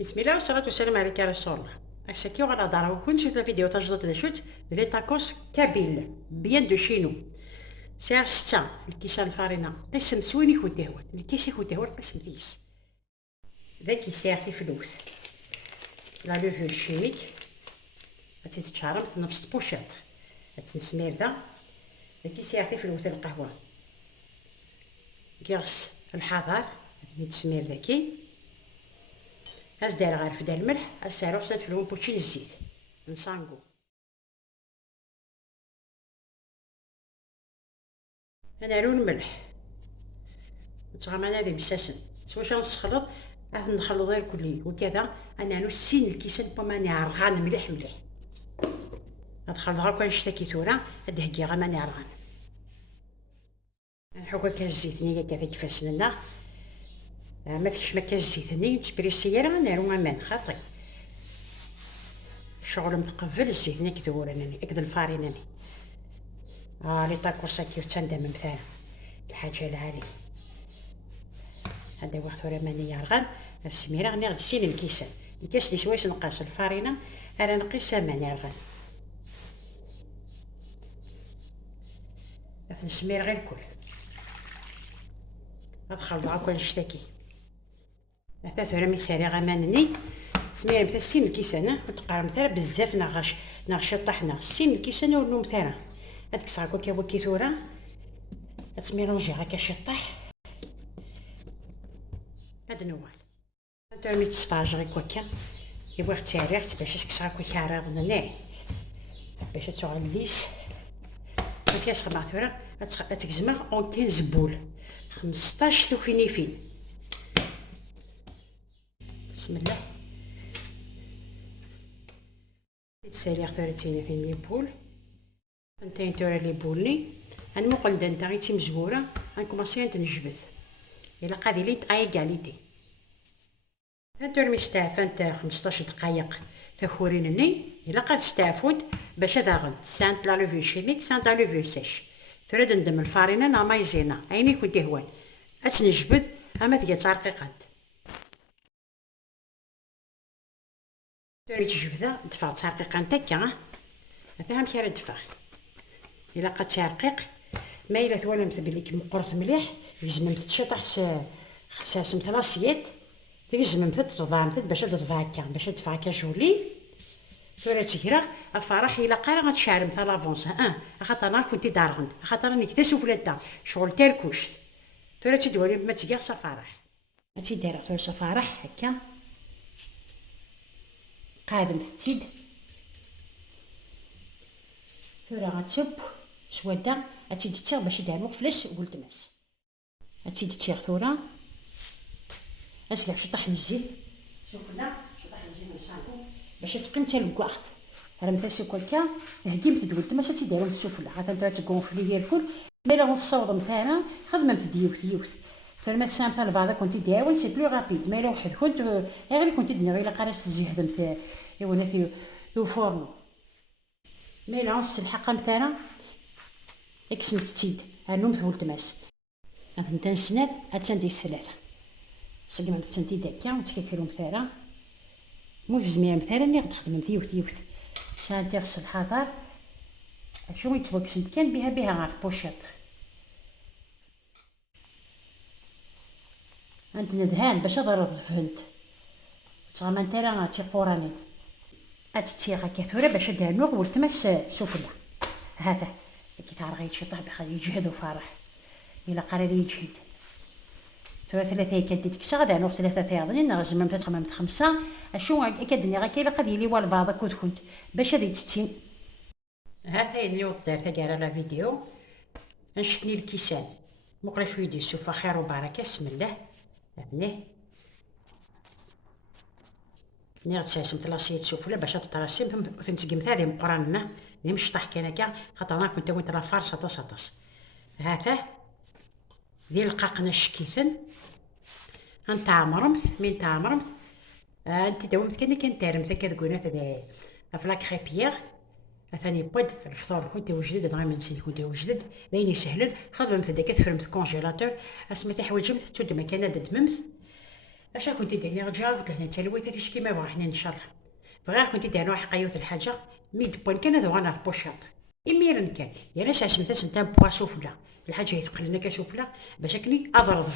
بسم الله والصلاة والسلام عليك يا رسول الله. السكي على دار كنت شفت الفيديو تجدد ذا شوت لي تاكوس كابيل بيان دو شينو ساعة 6 الكيسان الفارينة قسم سويني يخد هو الكيس يخد هو القسم ديس ذاك يساع في فلوس لا لوفو الشيميك هاتي تشارمت نفس بوشات هاتنسمير ذا ذاك يساع في فلوس القهوة كيغس الحضر هاتني تسمير ذاكي هاز داير غير فدا الملح الساروغ سنت في بوتشي الزيت نصانقو انا لون الملح نتغمى انا ذي بساسن سواش نسخلط عاد نخلط غير كلي وكذا انا نسين الكيسان بماني عرغان مليح مليح ندخل غير كان نشتكي ثورة ادهكي غا ماني عرغان نحوكا كاس الزيت نيا كذا كيفاش لنا ما فيش ما كاس الزيت ني تبريسيا راه نارو امان خاطي شغل متقبل الزيت ني كثور انني اكد الفارين اني لي تاكوسا كيف تندم مثلا الحاجه العالي هذا وقت ورا ماني يرغن السميره غني غسيل الكيسان الكاس اللي سوايش نقاس الفارينه انا نقيسها ماني يرغن نسمير غير الكل ندخل معاكم نشتكي اثاث ولا ميساري غمانني سمير مثل السين الكيسانه وتقارن مثلا بزاف ناغش طحنا السين الكيسانه ونوم مثلا هاديك صاكو كي هو كيثوره تسميرونجي هكا شطح هاد نوال انت مي تصفاج غير كوكا يبغي اختاريخت باش تكساكو كارغ نني باش تعمل ليس كياس خمع ثوره تكزمه اون 15 بول 15 ثوكينيفين بسم الله تسالي ثوره في بول انتين ثوره لي بولني غنموقل دانتا غيتي مزوره غنكوماسي نتنجبد الا قادي لي طاي كاليتي هادو مستعفن تاع 15 دقائق تاخورينني الا قاد استعفود باش داغن سانت لا لوفي شيميك سانت لا لوفي سيش تريد ندم الفارينه نا مايزينا عيني كنت هوان اتنجبد اما تجي ترقيقات تريد تجبدها دفع ترقيقه نتاكا فيها مكير دفع الا قاد ترقيق ما الا توالمت بلي مقرط مليح لازم تتشطح ساسم ثلاثيات لازم تضعمت باش تضع هكا باش تدفع هكا جولي ثورة تكرا الفرح الا قارا غتشعر مثلا لافونس خاطر انا كنت دارغن خاطر راني كتا سفلات شغل تركوشت ثورة تدوري ما تجي فرح هاتي دايره ثورة فرح هكا قادم تزيد ثورة غتصب سودا هاتي ديتيغ باش يدير مقفلس والتماس هاتي ديتيغ ثورة اسلع شطح الزيت شوفنا شطح الزيت يصانكو باش تقيم حتى الكواخ راه مثلا سكوكا هكيم تدول تماش تيديرو السفله عاد انت تكونفلي هي الفول مي لا تصوض مثلا خدمت ديوث فلما تسام تاع البعض كنت داول سي بلو رابيد مي لا واحد كنت غير كنت دنيا الا قراس الزيت مثلا ايوا في الفورنو مي لا الحقه مثلا اكسن تيد هانوم ثول تماس انت نسناد اتندي الثلاثه سلمت تنتي داكا وتككرو مثلا مو في زميره مثلا اللي غتخدم ثيوث ساعه تغسل الحضر شو يتوكسن كان بها غير بوشيط عندنا دهان باش ضرب فهمت تغما انت راه تيقوراني اتتيغا كثوره باش دانوغ والتمس سفله هذا كي تعرف غيتشطح بخا يجهد وفرح الا قرا لي يجهد ثلاثة كديت كسا غدا نوخ ثلاثة ثاضنين نغزم متى تخممت خمسة اشو كدني غا كاين قد يلي والبعض كنت باش هذه تتين هذا اليوم دارت كاع على فيديو نشتني الكيسان مقرا شويه ديال السوفه خير وبركه بسم الله هنيه نغتسم ثلاثه سفله باش تطراسم تنتقم هذه مقراننا اللي مش طاح كان كاع خاطر انا كنت وانت لا فارسه سطس هذا ديال القاقنا الشكيثن انت عمرمت مين تعمرمت انت دومت كان تارمت كتقولنا فلاك خيبيير ثاني بود الفطور كنت وجدد دغيا من سين كنت وجدد لين يسهل خدمت هذاك تفرمت كونجيلاتور اسمتي حوايجمت تود مكانه دممت اش كنت ديرني رجال قلت له انت الويت تيش كيما بغا حنا ان شاء الله بغا كنت دير واحد قيوت الحاجه مي دبان كان هذا وانا في بوشاط اميرا كان يا ناس عسمت نتا بوا سفلى الحاجه يتقل لنا كسفلى باش اكني اضرب